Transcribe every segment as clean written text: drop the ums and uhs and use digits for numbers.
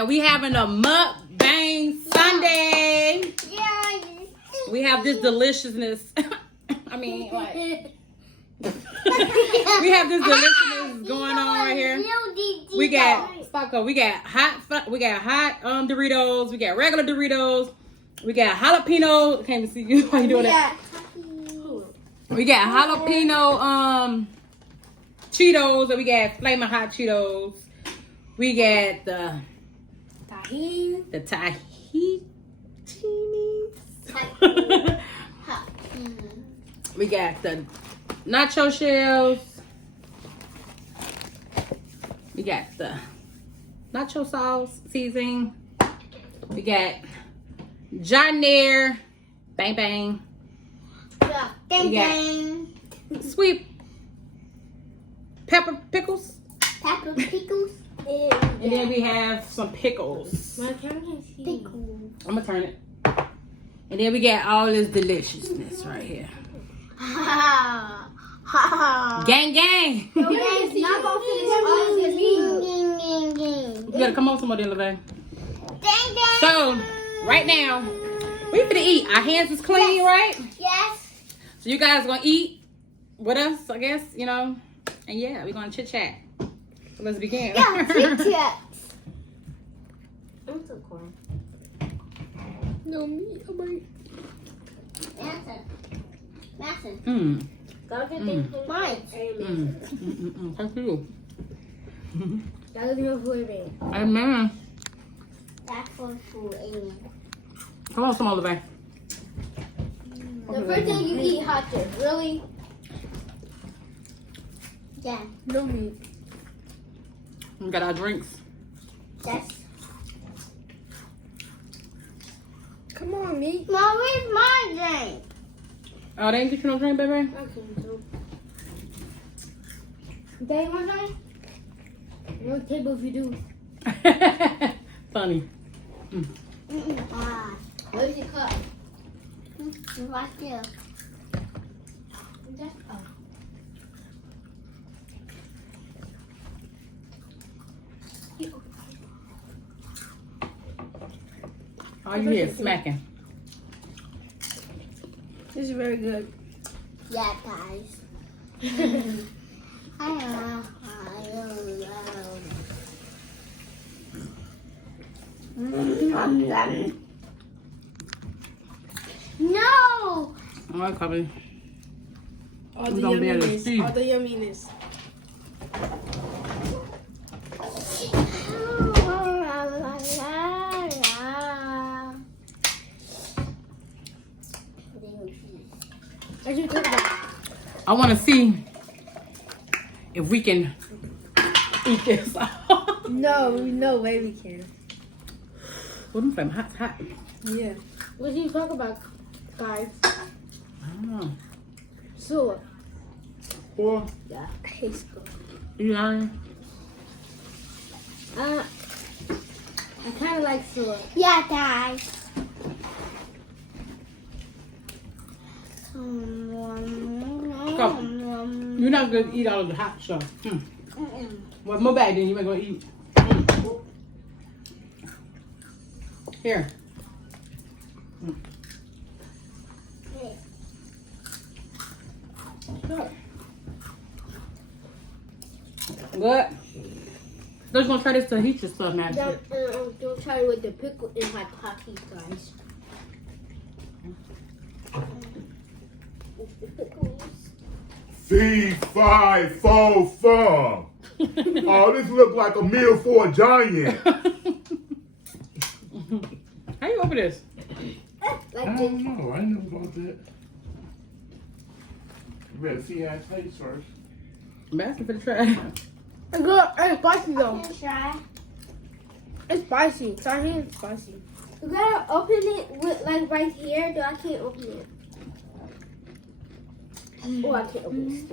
So we having a mukbang Sunday. Yeah. We have this deliciousness. I mean, like, we have this deliciousness going on right here. We got hot Doritos. We got regular Doritos. We got jalapeno. Can't even see you. How you doing that? We got jalapeno Cheetos, and we got flaming hot Cheetos. We got the Tahiti's. We got the nacho shells. We got the nacho sauce seasoning. We got John Deere. Bang bang. We got sweet pepper pickles. Pepper pickles. And then we have some pickles. My camera can see. Pickles. I'm gonna turn it. And then we got all this deliciousness right here. Gang gang. So guys, not gonna finish all of this meat. You gotta come on some more, Levay. Gang gang. So right now we finna eat. Our hands is clean, right? Yes. So you guys gonna eat with us, I guess, you know. And yeah, we're gonna chit chat. So let's begin. Yeah, chit chat. I'm so cool. No meat, oh my. Madison. Mine. Thank you. That was your food, babe. Amen. That's for food, amen. Come on, some more, Levay. The first thing you eat hot chips, really? Yeah, no meat. We got our drinks. Yes. Come on, meat. Mom, where's my drink? Oh, they ain't get you no drink, baby? Okay, so. Daddy, want drink? No table if you do. Funny. Where's your cup? Right there. All you hear is smacking. This is very good. Yeah, guys. No! All right, Cubby. All the gonna be able to yumminess. see. All the yumminess. What you think about? I want to see if we can eat this. No, no way we can. What them flame hot, hot. Yeah. What do you talk about, guys? I don't know. So, Or Yeah, tastes good. you lying? I kind of like soy. Yeah, guys. You're not gonna eat all of the hot stuff. Well, more bag then you ain't gonna eat. Here. Good. They're gonna try this Tahitian stuff, man. Don't try with the pickle in my pocket, guys. C544. Oh, this look like a meal for a giant. How you open this? I don't know. I never got that. You better see how it tastes first. I'm asking for the try. it's good. It's spicy though. Try. It's spicy. Sorry, it's spicy. You gotta open it with like right here, though I can't open it. Oh, I can't open it.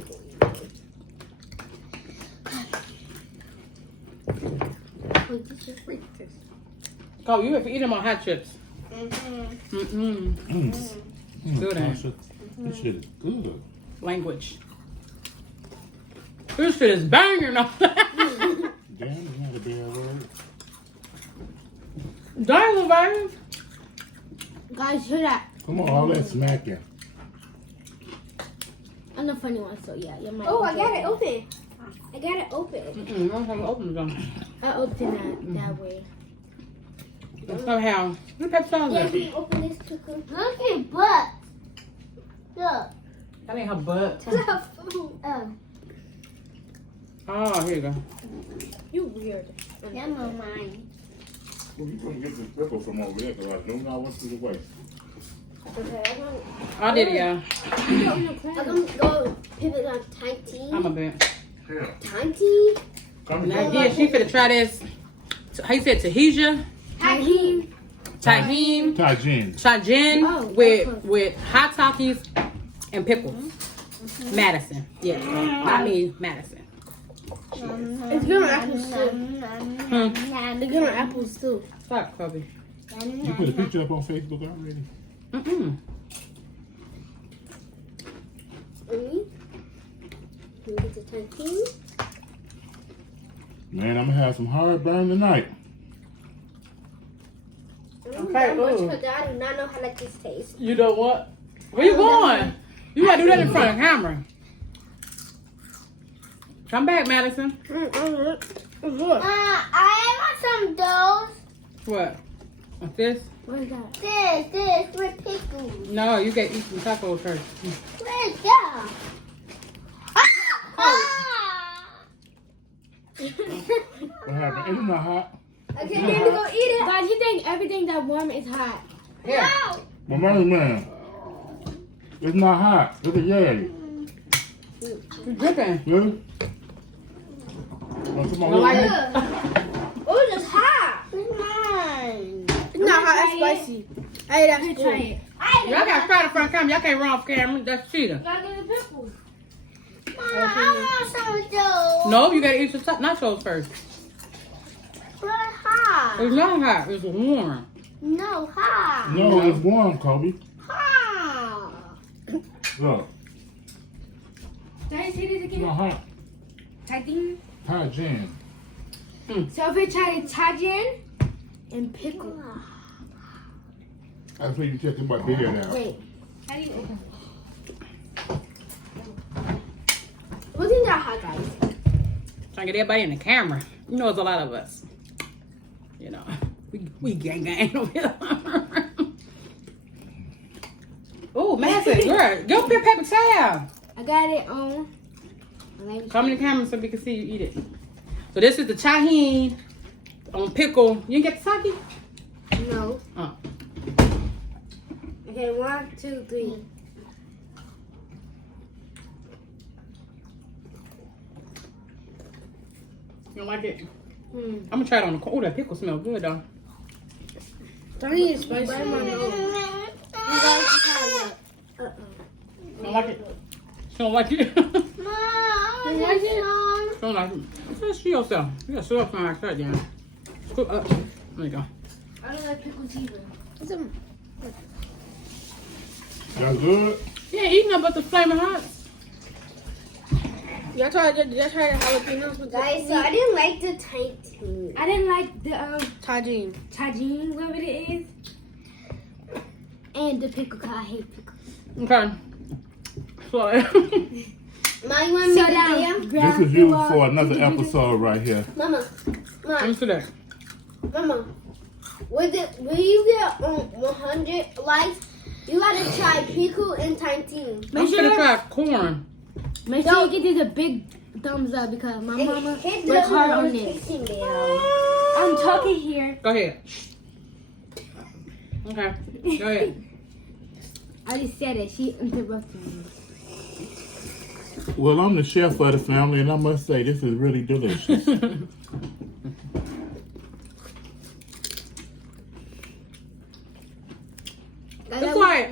Wait, this is free. Oh, you have to eat them on hot chips. Good, This shit is good. Language. This shit is banging. Damn, it's not a bad word. Darn little virus. Guys, hear that? Come on, all that smacking. I'm the funny one, so yeah, you might. Oh, I enjoy got it that. open. I got it open. I don't have to open them. I opened that way. Somehow. Look at that Yeah, sauce. can you open this too? Look at butt. Look. That ain't her butt. Oh, Oh, here you go. You weird. that's my mind. Well, you couldn't get this pickle from over there because I knew I went to the waste. Okay, I did it, y'all. I'm gonna go pivot on Tiny. I'm a bit. Yeah. Tiny. Come Now, here. again, she finna try this. How you said tahija? Tiny. Tahine. Tajin Oh, with hot Takis and pickles. Madison. Yes. I mean Madison. It's good on apples too. It's good on apples too. Stop, Kobe. You put a picture up on Facebook already? Mm-mm. Let me get the Tiny. Man, I'm going to have some heartburn tonight. Okay, That much ooh. because I do not know how like this tastes. You know what? Where you going? You gotta do that in front of the camera. Come back, Madison. I want some those. What? Like this? What is that? This with pickles. No, you gotta eat some tacos first. Where's that? What happened? It's not hot. Okay, then we go eat it. Guys, you think everything that warm is hot? Yeah. My man. It's not hot. Look at Yay. You dripping. Yeah? Want some I more? like it. Oh, it's hot. It's mine. It's not hot, it's spicy. Hey, that's cool. I Y'all gotta try the front of the camera. Y'all can't run off camera. That's cheating. gotta get the pickles. Mom, I want some of those. No, you gotta eat your nachos first. But hot. It's not hot. It's warm. No, hot. No, it's warm, Kobe. Hot. Look, Can I say this it's again? not hot. Tajin. Hot jam. So if we try the tajin and pickle. That's where you check my beard out. Wait. How do you open it? Wasn't that hot, guys? Trying to get everybody in the camera. You know, it's a lot of us. You know, we gang over here. Oh, Madison, girl, go get paper towel. I got it on. Come in the camera so we can see you eat it. So this is the tahine on pickle. You didn't get the sake? No. Oh. Okay, 1, 2, 3. You don't like it? I'm gonna try it on the corn. Oh, that pickle smells good though. Tajin is spicy. You don't like it? She don't like it? Mom, You like it? She don't like it. Just see yourself. You gotta show up something like that, yeah. Cook up. There you go. I don't like pickles either. That's good? You ain't eating nothing but the flaming hot. Y'all try the jalapenos with Guys, so I didn't like the Tiny. I didn't like the tajin. tajin, whatever it is. And the pickle, 'cause I hate pickles. Okay. So, Mom, you want me to do? This is you for another episode right here. Mama, let me see that. Mama, will you get 100 likes? You gotta try pickle and Tiny. I'm gonna try corn. Make sure you give this a big thumbs up because my mama works hard on this. I'm talking here. Go ahead. Okay. Go ahead. I just said it. She interrupted me. Well, I'm the chef of the family, and I must say, this is really delicious. It's like,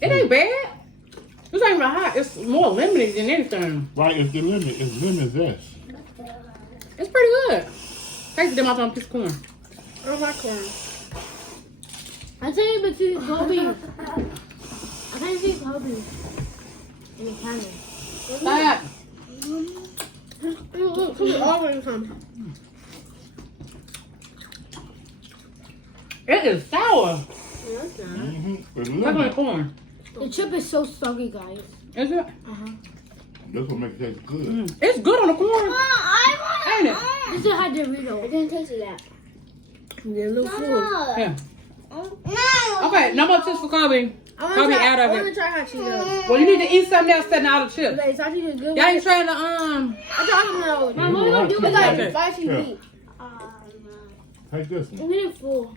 it ain't bad. It's not even hot. It's more limited than anything. Right, it's the limit. It's lemon zest. It's pretty good. Tastes them off on a piece of corn. I don't like corn. I tell you, but you Kobe. I can't see Kobe in the camera. Stop. Look, all of them come. It is sour. No, it's not. It's Look like lemon. corn. The chip is so soggy, guys. Is it? That's what makes it taste good. It's good on the corn. Ain't it? This is how I Dorito. didn't taste it yet. Get a little food. Yeah. No. Okay, no more chips for Kobe. Kobe out of I want to it. try hot Cheetos. Well, you need to eat something else than all the chips. Wait, hot Cheetos good? Y'all ain't trying to I don't know. Mom, What we gonna do with Okay. like spicy Yeah. meat? Take this one. I'm getting full.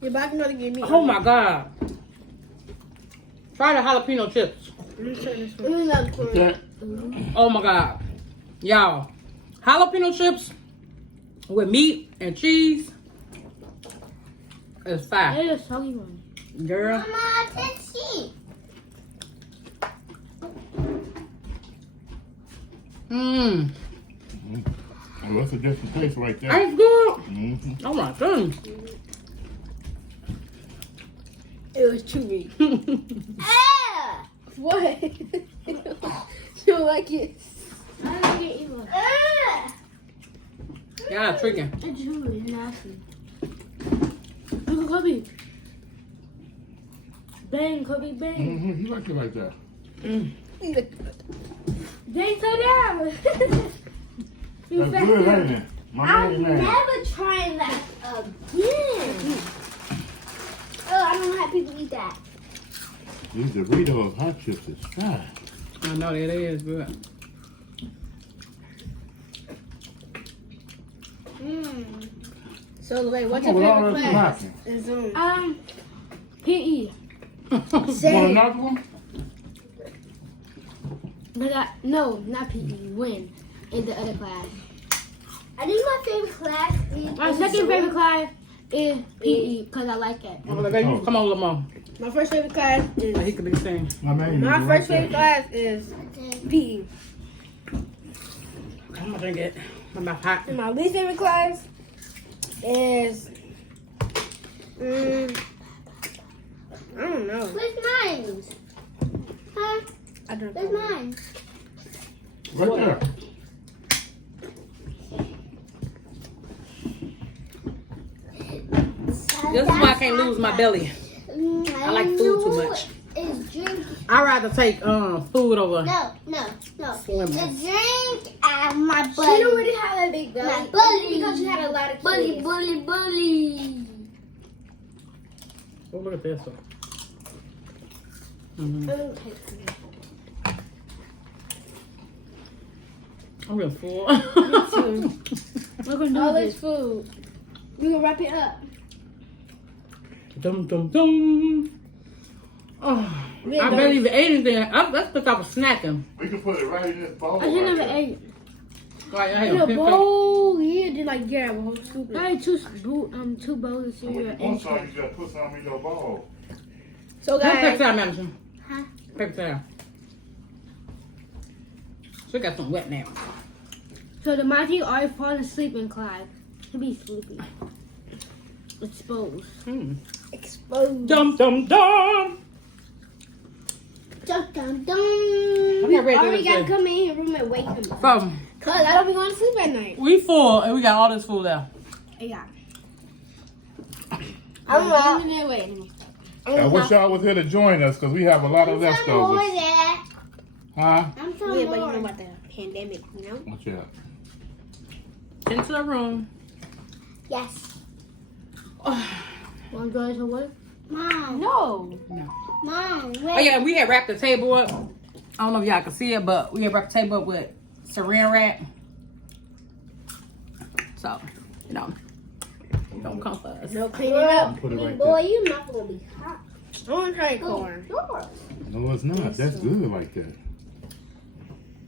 You're about to give me. Oh my God. Try the jalapeno chips. Let me try this one. Give me another corn. Okay. Oh my God. Y'all. Jalapeno chips with meat and cheese is fire. That is a soggy one. Girl. Mama, let's see. Mmm. Oh, that's a different taste right there. That's good. Mm-hmm. Oh my goodness. It was chewy. Ah! What? You don't like it? I don't like it either. Ah! Y'all tricking. It's chewy. It's nasty. Look at Kobe. Bang, Kobe, bang. Mm-hmm. You like it like that. Dang, so down. You That's fat. good, ain't it? My I'm man. never trying that again. Oh, I don't know how people eat that. These Doritos hot chips is fire. I know that is good. So, wait, what's Come your on, favorite with all that class? smacking. It's PE. Want another one? But no, not PE. When in the other class. I think my favorite class is. My second favorite class is PE because I like it. Come on, Lamar. My first favorite class is. He could be saying. My man. My you first like favorite class is PE. I'm gonna drink it. My mouth hot. And my least favorite class is. I don't know. Where's mine? Huh? I don't Where's know. mine? that? Right there. This is why I can't lose my belly. I like food too much. Is drink. I'd rather take food over. No. Swimming. The drink and my belly. She don't really have a big belly. My belly. Because she had a lot of Bully, kids. bully. Oh, look at this one. Mm-hmm. I'm real full. Look at all this food. We gonna wrap it up. Dum dum dum. Oh, I barely even ate anything. That's because I was snacking. We can put it right in this bowl. I should right never there. ate. Like, I In had a a bowl, yeah, then like yeah, a whole scoop. I ate two bowls of When you cereal. want some, you gotta put some in your bowl. So Paper guys, towel, Madison. Huh? Paper towel. She got some wet now. so the Monty always falling asleep in class. He be sleepy. Exposed. Exposed. Dum dum dum. Dum dum dum. I'm not ready Already to gotta do come in his room and wake him up. this. Cause I don't be going to sleep at night. We full and we got all this food left. Yeah. I'm up. Wait. I wish y'all was here to join us because we have a lot of leftovers. there. Huh? I'm Yeah, some but you know more. about the pandemic, you know? Watch out. Into the room. Yes. Want to join us or what? Mom. No. Mom. Oh yeah, we had wrapped the table up. I don't know if y'all can see it, but we had wrapped the table up with saran wrap. So, don't come for us. No cleaning up. Put it right Boy, there. your mouth gonna be hot. I want to try corn. No, it's not. That's good like that.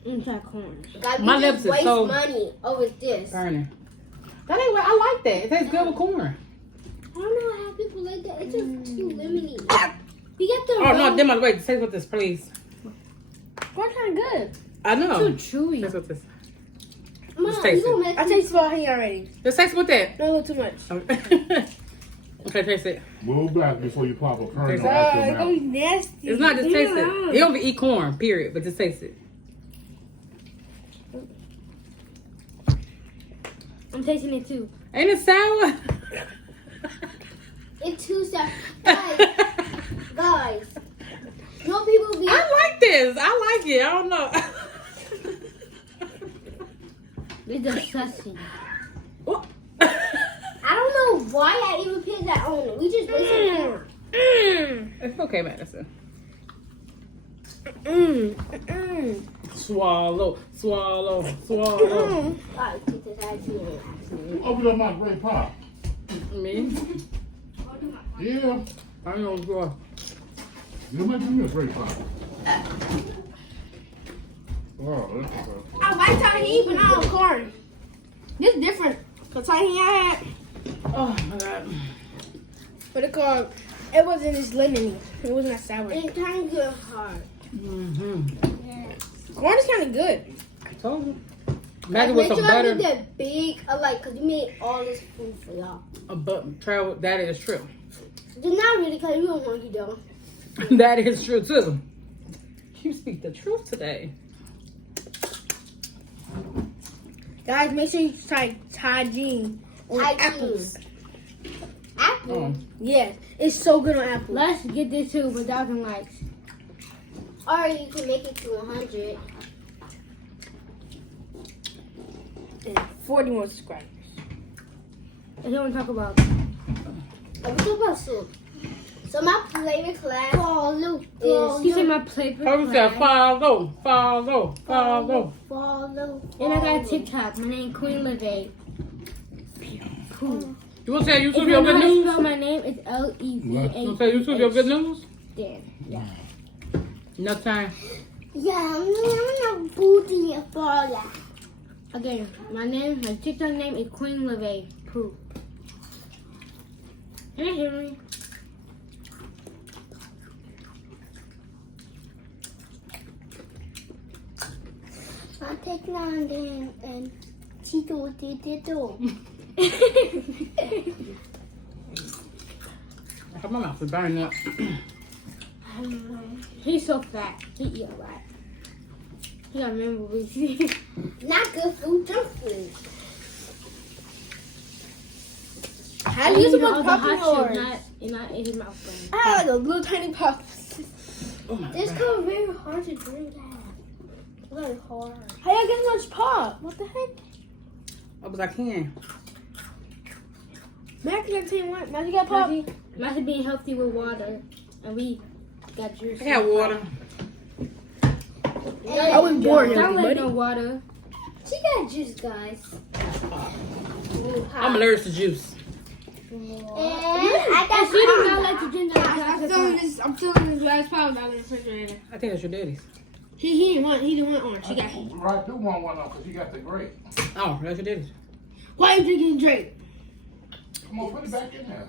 I'm try corn. God, My we lips just is waste so- money over this. Burning. That ain't what I like that. It tastes good with corn. I don't know how people like that. It's just too lemony. We got the Oh no, them wait, taste with this, please. Corn kind of good. I know. Too chewy. Taste with this. Mom, Just taste you gonna it. make I me- taste small here already. Just taste with that. Not a little too much. Okay, taste it. Move back before you pop a kernel Taste out Oh, your it's gonna mouth. be nasty. It's not just Leave taste it it. alone. You don't eat corn, period, but just taste it. I'm tasting it too. Ain't it sour? okay, Madison. Swallow. Open up my great pop. Me? Yeah. I know what's going. You might give me a great pop. Oh, that's I like tahini, but not on corn. This is different. The tahini I had, Oh my god. What it called? It wasn't as lemony. It wasn't that sour. it's kind of good hard. Corn is kind of good. I told you. Imagine with Make some sure I butter. get that big, cause you made all this food for y'all. Travel. That is true. Just not really, cause you don't want to though. That is true too. You speak the truth today. Guys, make sure you try tajine on Tajine. apples. Apple. Oh. Yes, it's so good on apples. Let's get this too, 1,000 likes. Or you can make it to 100. And 40 more subscribers. And you want to talk about? I'm talking about soup. So my favorite class is You say my favorite How was that? class. Follow. follow. And I got a TikTok. My name Queen Leve. You want to tell If YouTube you your know good how to news? spell my name, it's Levah. You want to tell YouTube your good news? Damn. Yeah. Enough time. Yeah, I'm gonna booty for that. Again, my TikTok name is Queen Leve. Pooh. Can you hear me? I'm taking on them and Tito did it too. My mouth is burning up. He's so fat. He eat a lot. He got remember what he Not good food, junk food. How do you supposed to pop and not in his mouth? I had like a little tiny puff. Oh my This god. color very hard to drink that. Very hard. How y'all get much pop? What the heck? Oh, but I can. Matthew got 10 what? Matthew got pop? Matthew being healthy with water. And we got juice. I got water. I was born here, I don't like no water. She got juice, guys. I'm allergic to juice. And I I see got not like to drink that. I'm filling this last pop out in the refrigerator. I think that's your daddy's. He didn't want orange. He got Right, do want one off because you got the grape. Oh, that's your daddy's. Why are you drinking Drake? Come on, put it back in there.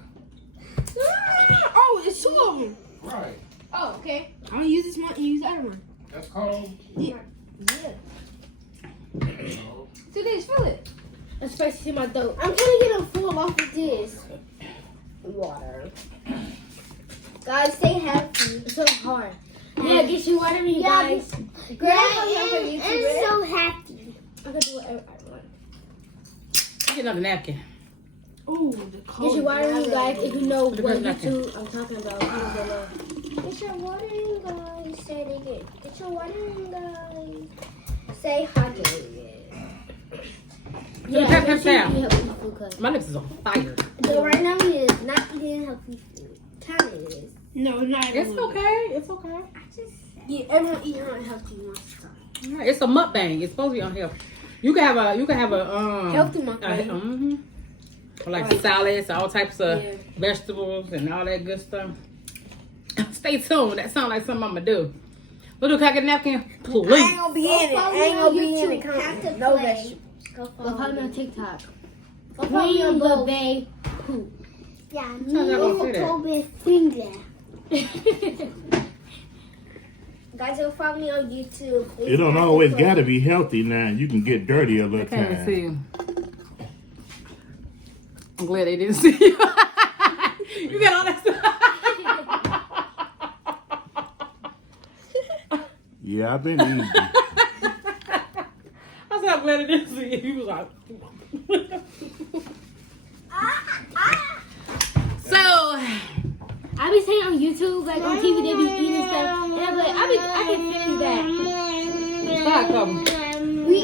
Oh, it's two of them. Right. Oh, okay. I'm gonna use this one and use the other one. That's cold. Yeah. So just fill it. That's spicy in my throat. I'm trying to get a full off of this water. Guys, stay healthy. It's so hard. Yeah, get you water, you guys. I'm so happy. I can do whatever I want. Get another napkin. Ooh, the cold. Get your water, you guys. If you know what YouTube I'm talking about, comment below. Get your water in, guys. Say it again. Get your water in, guys. Say hydrated. Yeah, tap, tap, tap. Food, My lips is on fire. So right now he is not eating healthy food. Kind of is. no, not It's okay. It's okay. Yeah, everyone eating unhealthy most of the time. It's a mukbang. It's supposed to be unhealthy. You can have a Healthy mukbang. Like salads, all types of Yeah. vegetables and all that good stuff. Stay tuned. That sounds like something I'm gonna do. We'll do can I get a napkin? Please. I ain't gonna be in it. I ain't gonna be in it. Have to No play. vegetables. Go Go follow me on TikTok. Go follow me on both. Leve Poo. Yeah, How's that gonna say that? me finger. Guys, go follow me on YouTube. It don't always got to be healthy now. You can get dirty a little Can't even time. see you. I'm glad they didn't see you. You got all that stuff. Yeah, I've been eating. I said, I'm glad they didn't see you. He was like, so, I be saying on YouTube, like on TV, they be eating stuff. And I'm like, I can finish that. stop coming.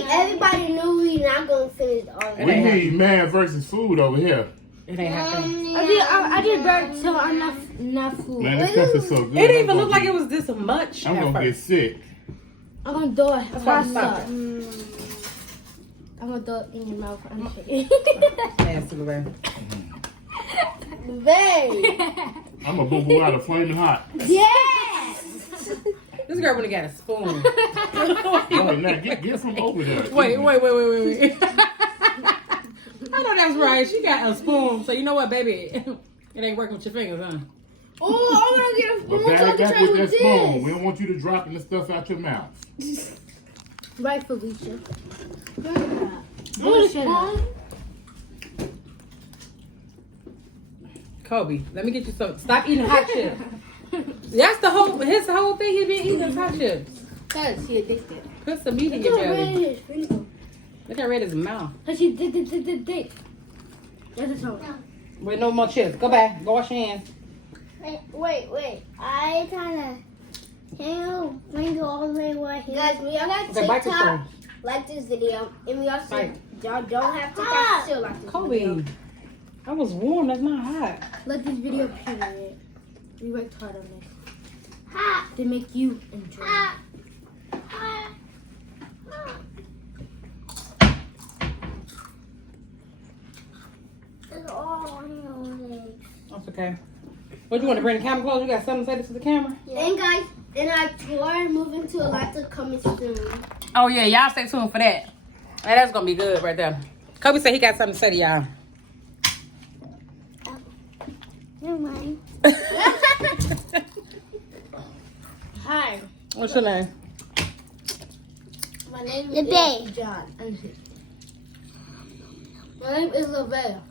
Everybody knew we not gonna finish all of We it. need man versus food over here. It ain't happening. I did burp so I'm not full. Man, this stuff is so good. It didn't even look like it was this much. I'm gonna get sick. I'm gonna do it That's why I'm faster. stopping. I'm gonna do it in your mouth. Nasty, baby. I'm a boo boo out of flaming hot. Yes. This girl really got a spoon. Wait, now get from over there. Wait. I know that's right. She got a spoon. So you know what, baby? It ain't working with your fingers, huh? Oh, I'm gonna get a But spoon. bag that with that spoon. We don't want you to dropping the stuff out your mouth. Right, Felicia. Kobe, let me get you some. Stop eating hot chips. That's his whole thing. He been eating hot chips. Cause he addicted. Put some meat in your belly. Look how red his mouth. Cause he did. That's a song. With no more chips. Go back. Go wash your hands. Wait. I kinda. Can you bring it all the way right here? Guys, we all got Okay, bite the TikTok. spoon. Like this video, and we also Bite. y'all don't have TikTok. Still like this Kobe, video. that was warm. That's not hot. Let this video period. We worked hard on this. Ha! To make you enjoy. Ha! Ha! It's all on your legs. That's okay. What you want to bring the camera close? You got something to say to the camera? And guys, in our tour, moving to Atlanta coming soon. Oh yeah, y'all stay tuned for that. Hey, that's gonna be good right there. Kobe said he got something to say to y'all. Never mind. Hi. What's your name? My name Your is day. John. My name is Lavelle.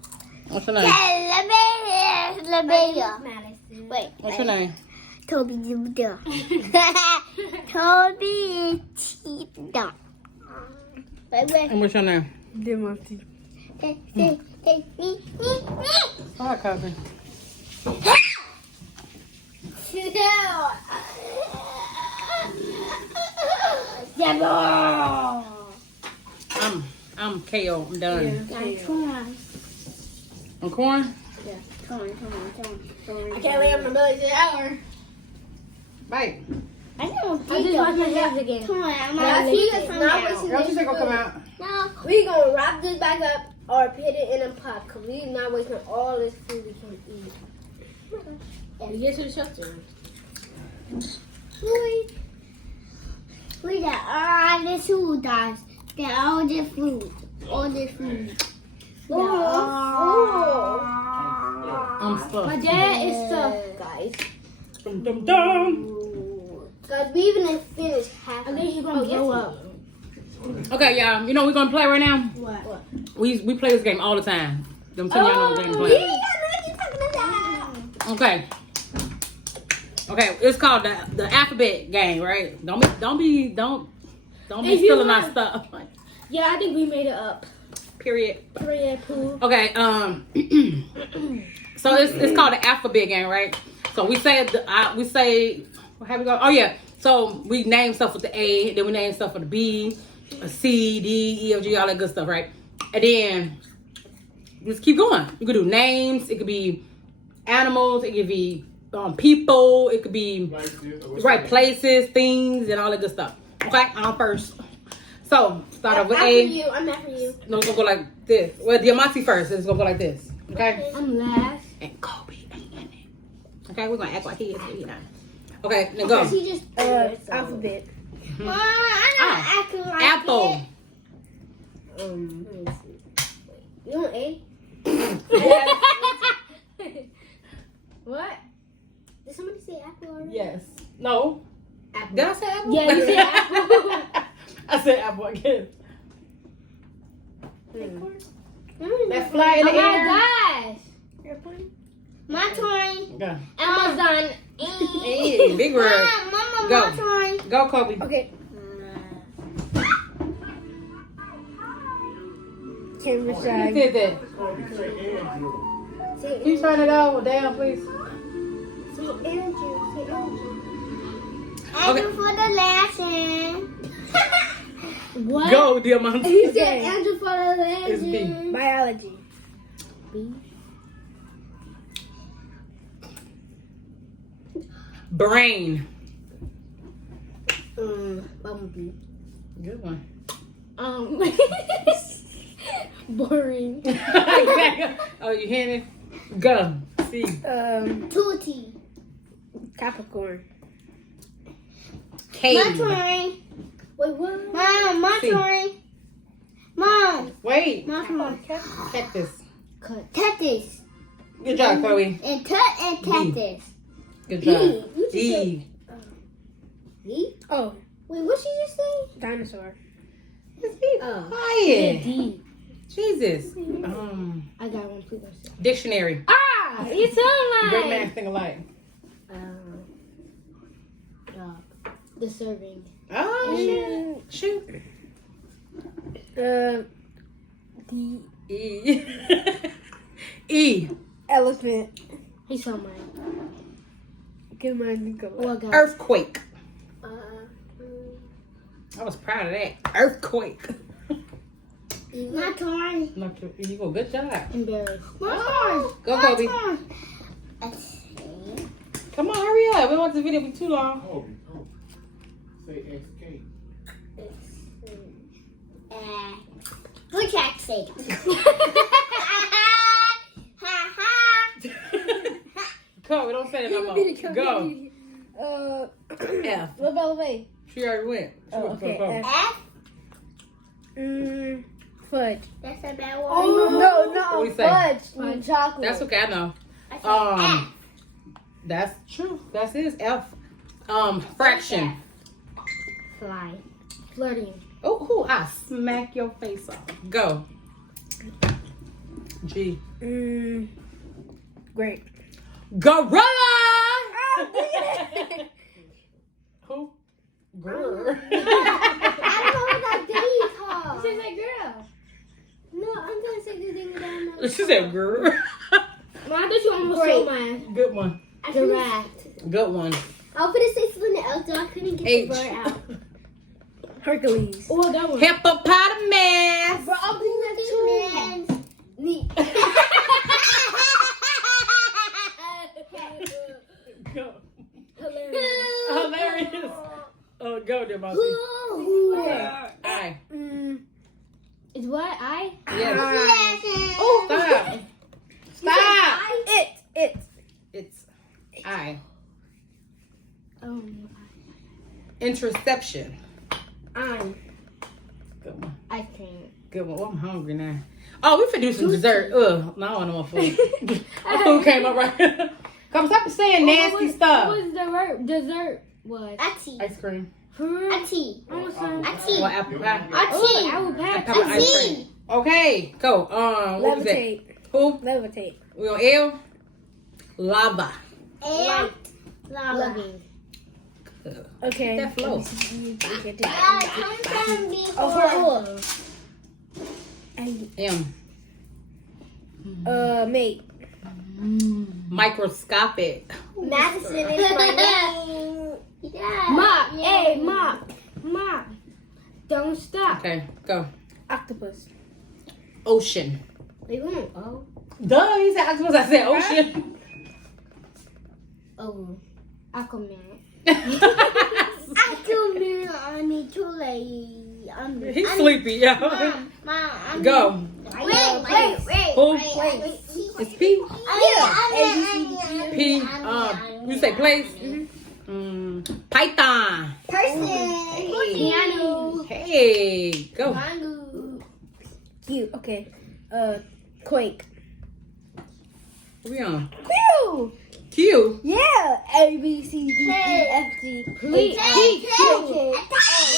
What's your name? Madison. Wait. What's your name? Toby Judah. Toby Cheetah. Wait. And what's your name? Demonty. Hi, Kobe. I'm KO. I'm done. I'm corn. Come on. I can't lay on my belly for an hour. Bite. I just washed my hands again. Come on, I'm Yeah, gonna see this now. Girl, she said go come out. No, we gonna wrap this back up or put it in a pot because we not wasting all this food we can eat. We get to the shelter. We got all this food, guys. Got all this food. I'm stuffed. My dad is stuffed, guys. Dum. Guys, we even didn't finish half. I think he's gonna blow up. Okay, y'all. You know what we're gonna play right now? What? We play this game all the time. I'm telling y'all know what game to play. Okay. It's called the alphabet game, right? Don't be If you stealing our want- stuff. Yeah, I think we made it up. Period. Poo. Okay. So it's called the alphabet game, right? So we say how we go? Oh yeah. So we name stuff with the A, then we name stuff with the B, a C, D, E, F, G, all that good stuff, right? And then just keep going. You could do names. It could be animals. It could be people. It could be places, things, and all that good stuff. Okay, I'm first. So start off with A. I'm after you. No, it's gonna go like this. Well, Diamante first. It's gonna go like this. Okay. I'm last. And Kobe ain't in it. Okay, we're gonna act like he is, you know. Okay, now go. She just Alphabet. Mom, I'm not acting like Apple. it. Let me see. You want A? What? Did somebody say apple already? Yes. No. Apple. Did I say apple? Yeah, you said apple. I said apple again. That fly in Oh the my air. gosh. My turn. Go. Amazon. Hey, big word. Mama, Go. my turn. Go, Kobe. Okay. Camera Who shy. did that? Can you turn it over down, please? Say Andrew. Okay. Andrew for the lesson. What? Go, Diamante. He said Andrew for the It's B. lesson. Biology. B. Brain. Bumblebee. Good one. Boring. Oh, you hear me? Go. See. Tootie. Capricorn. Cave. My turn. Wait, what? Mom, my See. turn. Mom. Wait. My turn. Cactus. Cactus. Good job, Chloe. And cactus. Good job. You just said- D. Oh, Wait, what she just say? dinosaur. Just be Oh. quiet. D. Jesus. I got one. Please don't say. Dictionary. Ah, you sound Great like. man thing alike. Deserving. Oh, shoot. D. E. E. Elephant. He saw mine. Give mine. Go. Oh, I got. Earthquake. I was proud of that. Earthquake. My turn. You go. Good job. Embarrassed. My turn. Go, My Kobe. turn. Come on, hurry up. We don't want this video to be too long. Say escape. Good track sake. Go. We don't say that no more. Go. F. What about the way? She already went. She Oh, went okay. for the F. Fudge. That's a bad one. No, What we say? fudge. Chocolate. That's okay. I know. I said F. That's true. That's his F. Fraction. Fly. Flirting. Oh, I smack your face off. Go. G. Great. Gorilla. Who? I Grr. don't know what that thing is called. She's like, girl. No, I'm gonna say the thing that I know. She said grr. Mom, I thought you almost Great. stole mine. Good one. Giraffe. Good one. I was gonna say something else, so I couldn't get H. the word out. Hercules. Oh, that one. Hippopotamus. Bro, I'm thinking that too. Neat. Go. Hilarious. Hilarious. Oh, go there, Bossy. I. Is what? I? Yes. Oh, Stop. Stop. It. It's I. Um, Interception. I'm Good one. ice cream. Good one. Oh, I'm hungry now. Oh, we finna do some dessert. Ugh. No, I don't want no more food. My food came up right. Come stop saying nasty stuff. What was the word? Dessert was? Ati. Ice cream. Ati. Or apple pie. Ati. Apple pie. Apple pie ice cream. Okay, go. What was that? Levitate. Who? Levitate. We on L? Lava. And Loving. Okay. That flow. Oh, M. mate. Microscopic. Madison is my name. Yeah. Mop. Yeah. Hey, mop. Mop. Don't stop. Okay, go. Octopus. Ocean. Wait, wait. Oh. Duh, he said octopus. I said ocean. Oh. Aquaman. I do mean on me too late. He's sleepy, yo. Mom, Go. Wait. Who? Wait. It's P. Yeah. P. You say place? Python. Person. Piano. Hey, go. Mango. Q. Okay. Quake. What we on? Q. Q. Yeah. A B C D E F G H I J K.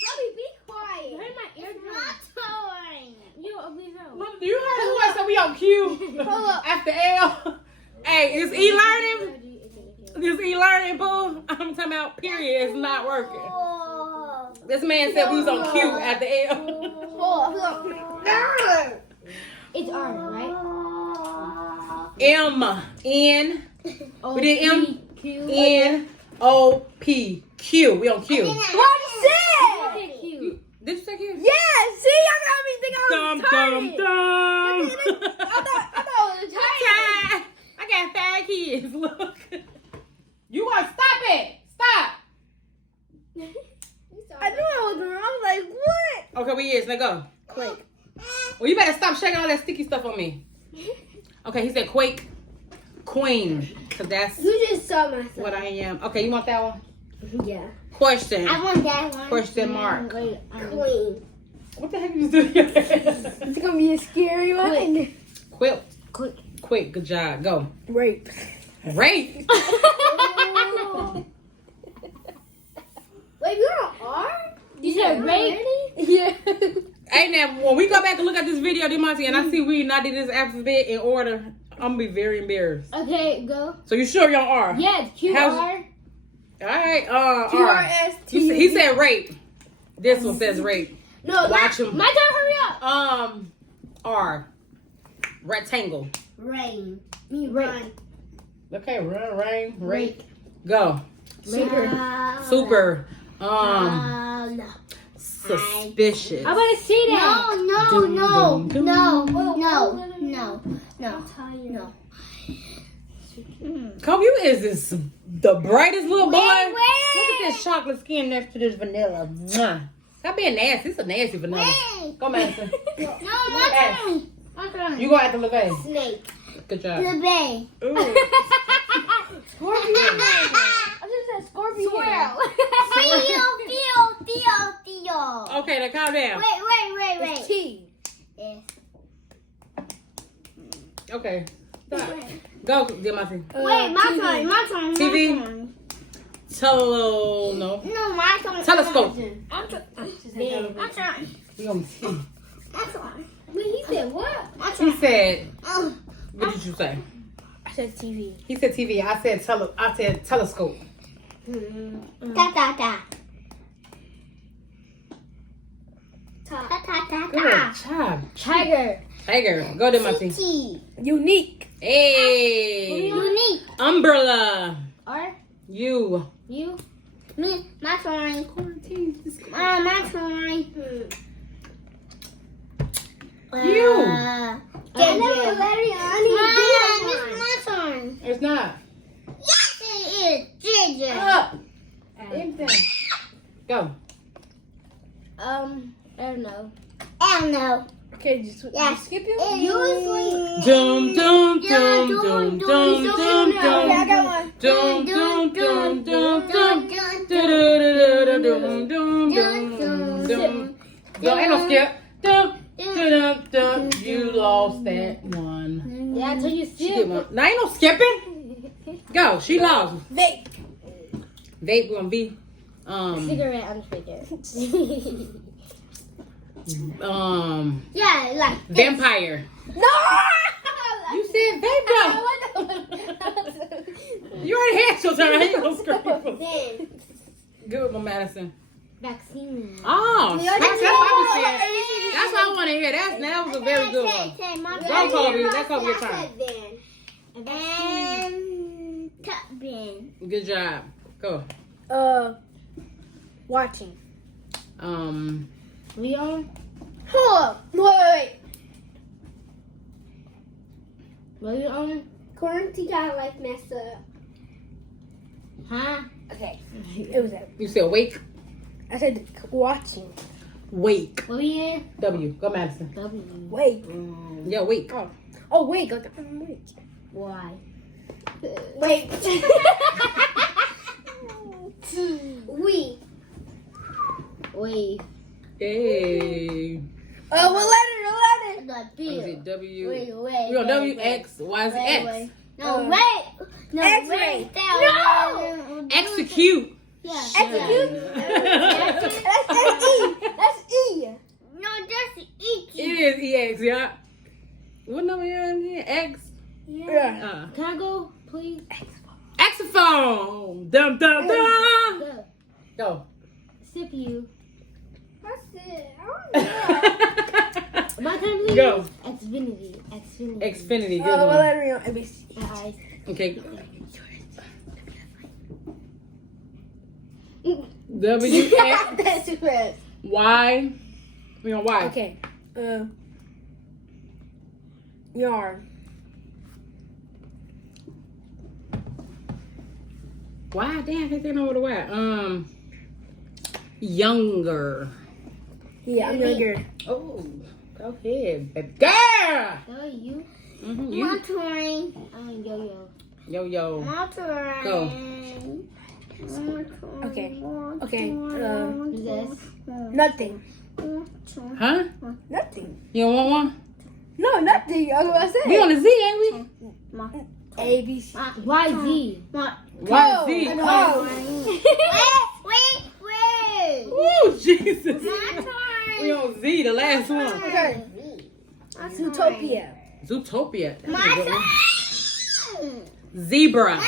Chloe, be quiet. Where's my eardrum? turn. You ugly hoe. Mom, do you heard who I said we on Q? After L. Hey, is e-learning? This e-learning, boo? I'm talking about period. It's not working. This man said we was on Q at the L. It's R, right? M. N. We did M. Q. N. O. P. Q. We on Q. What is it? Q. Did you say Q? Yeah, see, y'all got me thinking I was Dum, dum, dum. I thought it was Okay. I got fag kids. Look. You want to stop it. Stop. I knew I was wrong. Like, what? Okay, we is. Let go. Quick. Well, you better stop shaking all that sticky stuff on me. Okay, he said quake. Queen. Because that's You just saw myself. what I am. Okay, you want that one? Yeah. Question. I want that one. Question mark. Wait, Queen. What the heck you doing? It's gonna be a scary one. Quilt. Quick. Quick. Good job. Go. Rape. Rape. Wait, you're on R? You said rape? Yeah. Hey, now, when we go back and look at this video, Demonte, and I see we not did this alphabet in order, I'm going to be very embarrassed. Okay, go. So you sure you're on R? Yeah, How's- QR. All right, R. QRST. He said rape. This one says rape. No, Watch him. My turn, hurry up. R. Rectangle. Rain. Me Rape. run. Okay, run, rain, rape. Go. Super. Super. No. Suspicious. I want to see that. No, Dum, dum, dum. No. Kobe, you is this the brightest little boy. Wait. Look at this chocolate skin next to this vanilla. Mwah. Stop being nasty. It's a nasty vanilla. Wait. Go, Madison. No, my turn. My turn. You go after LeVay. Snake. Good job. The bay. Ooh. Scorpion. I just said scorpion. Swirl. Theo. Okay, now calm down. Wait. It's T. Yes. Okay. Stop. Go, Demonte. Wait, my turn. TV. No. No, my turn. Telescope. My turn. We gonna see. My turn. Wait, he said what? My He turn. said, what did you say? I said TV. He said TV. I said telescope. Ta. Good job. Tiger. Tiger. Go, Demonte. T. Unique. Hey. Unique. Umbrella. R. You. U. Me. My turn. My turn. You. It's my turn. It's not. Yes, it is. Ginger. Up. Anything. Go. I don't know. I don't know. Okay, just Yeah. skip it. Usually. Dum dum dum dum dum dum Okay, I dum. got one. Dum dum dum dum dum. Dum dum dum dum. Don't ain't no skip. Dum dum dum. You lost that one. Yeah, until you She skip. did one. Now ain't no skipping. Go. She lost. Vape. Vape gonna be Cigarette, I'm speaking. Yeah, like. vampire. No! You said vape though. You already had your turn. I ain't gonna scream. Then. Good one, Madison. Vaccine. Oh, that's what I was saying. That's what I want to hear. That was a very good one. Go, Kobe. Let Kobe your turn. And top bin. Good job. Go. Watching. Leon. Hold up. Wait. Leon. Quarantine got like messed up. Huh? Okay. It was that. You said wake. I said watching. Wake. What we in? W. Go, Madison. W. Wait. Yeah, wake. Oh wait. Go. Wait. Why? Wait. We. Wave. Hey. Oh, what letter? The What is bill. it? W. Wait. We on W, X, Y, is X. Wait. No, wait. No, X-ray. wait. No. Execute. Yeah. Execute. That's That's E. That's E. No, that's E. It is EX, yeah. What number you in here? X. Yeah. Uh, Can I go, please? Xylophone. Dum dum dum. Go. Go. CPU. That's it. I My turn, please. Go. Xfinity. Xfinity. Xfinity. Good Oh, what one. letter are you on? ABC. Uh-uh. Okay. W X That's too fast. Y. We on Y. Okay. Yarn. Why? Damn, I can't think of the word. Younger. Yeah, I'm younger. Oh, go ahead, baby girl. So you. Mm-hmm, My you. turn. Yo-yo. Yo. My turn. Go. Okay. Okay. This. Nothing. Huh? Nothing. You don't want one? No, nothing. That's what I said. We on the Z, ain't we? A, B, C. YZ. Why Z? Wait. Ooh, Jesus. My turn. We on Z, the last one. Okay. Zootopia. Zootopia. That's a My good one. turn. Zebra.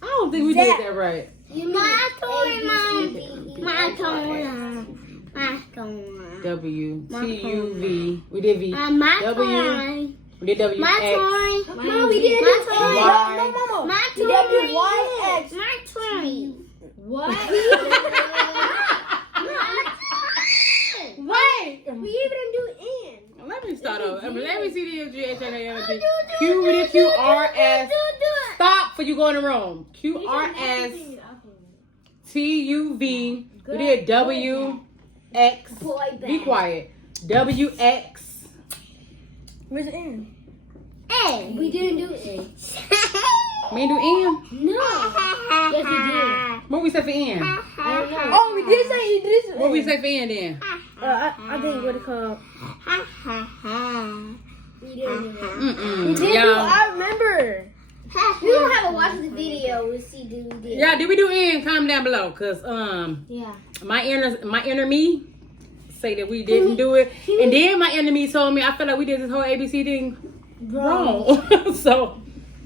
I don't think we did that right. My turn. My turn. W, T, U, V. We did V. My W. turn. We did W, My X. turn. No, we didn't. My turn. Y. No. My We turn. did Y, X. My turn. What? Wait. We even do N. Let me start over. Let me see the F, G, H, I, J, K, L, M, N, O, P. Q, we did Q, R, S. Stop for you going in the room. Q, R, S. T, U, V. We did W, X. Boy Be band. quiet. W, X. Where's the N? A. We didn't do A. We ain't do N? No. Yes, we did. What we say for N? I don't know. Oh, we did say this. What we say for N then? I think what it called. We didn't do it. Mm-mm. We did do. Y'all, I remember. We don't have to watch the video. We'll see do we did. yeah, did we do N? Comment down below. Cause Yeah. my inner me say that we didn't do it. And then my enemy told me I feel like we did this whole ABC thing wrong. So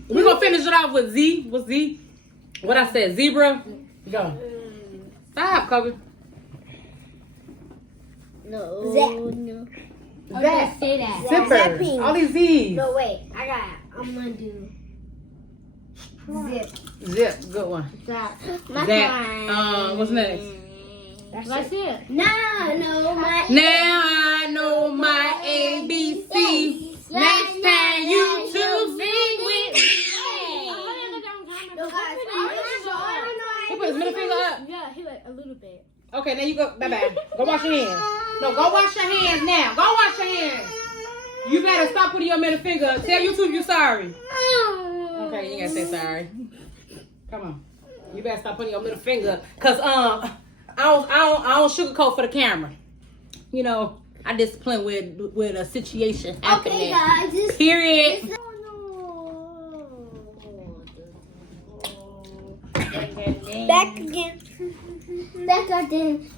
we're gonna finish it off with Z. What's Z? What I said, zebra. Go. Stop, Kobe. No. Zap. No. Zap. Say that. Zipper. Zapping. All these Z's. No, wait. I'm gonna do zip. Zip. Good one. Zap. Zap. What's next? That's it. No, my. Now I know my ABC. Next time you two sing with me. No, guys. He put his middle finger up. Yeah, he like a little bit. Okay, now you go. Bye-bye. Go wash your hands. No, go wash your hands now. Go wash your hands. You better stop putting your middle finger up. Tell YouTube you're sorry. Okay, you ain't gotta say sorry. Come on. You better stop putting your middle finger up. Cause I don't sugarcoat for the camera. You know, I discipline with a situation happening. Okay, guys. This. Period. Back again. Back again.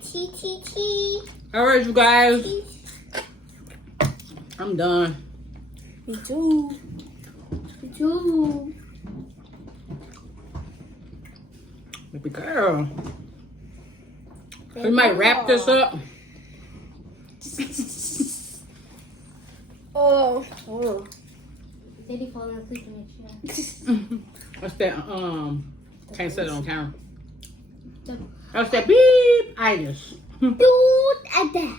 T. All right, you guys. I'm done. Me too. Baby girl. We might wrap this up. Oh. Did he fall asleep in the chair? What's that? Can't set it on camera. That's that beep. Itis. Dude, at that.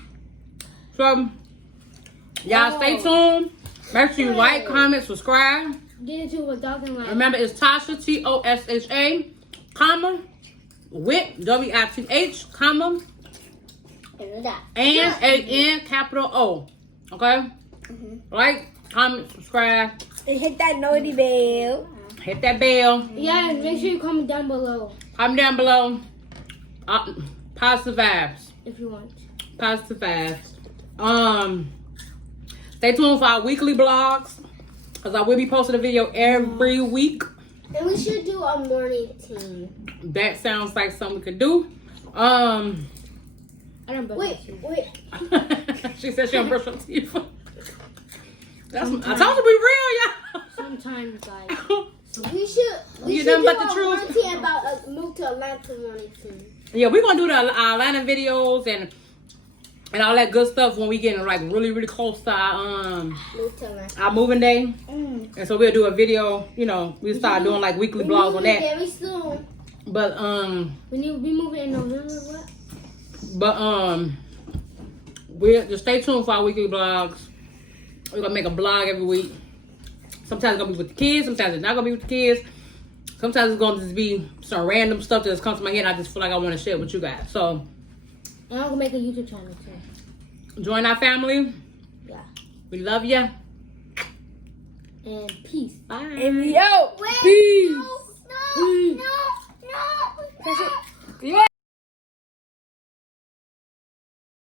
So, y'all stay tuned. Make sure you like, comment, subscribe. Get into what talking like. Remember, it's Tasha, Tosha, comma, Wit, WITH, comma, And that. and AN, capital O. Okay? Like, comment, subscribe, And hit that noti bell. hit that bell. Yeah, make sure you comment down below Comment down below. Positive vibes. if you want. Positive vibes. Stay tuned for our weekly vlogs, because I will be posting a video every week. And we should do a morning team. That sounds like something we could do. I don't brush Wait. She said she don't brush her teeth. I told you be real, y'all. sometimes, guys. You We should nothing do but the a truth. morning team about move to Atlanta morning team. Yeah, we're gonna do the Atlanta videos and all that good stuff when we get like really, really close to Move to Atlanta. our moving day. And so we'll do a video, you know, we'll start doing like weekly vlogs on that. Very soon. But We need to be moving in November. What? we'll just stay tuned for our weekly vlogs. We're gonna make a vlog every week. Sometimes it's gonna be with the kids. Sometimes it's not gonna be with the kids. Sometimes it's gonna just be some random stuff that just comes to my head. I just feel like I want to share it with you guys. So, And I'm gonna make a YouTube channel too. join our family. Yeah. We love you. And peace. Bye. Wait, Peace. no. Yeah.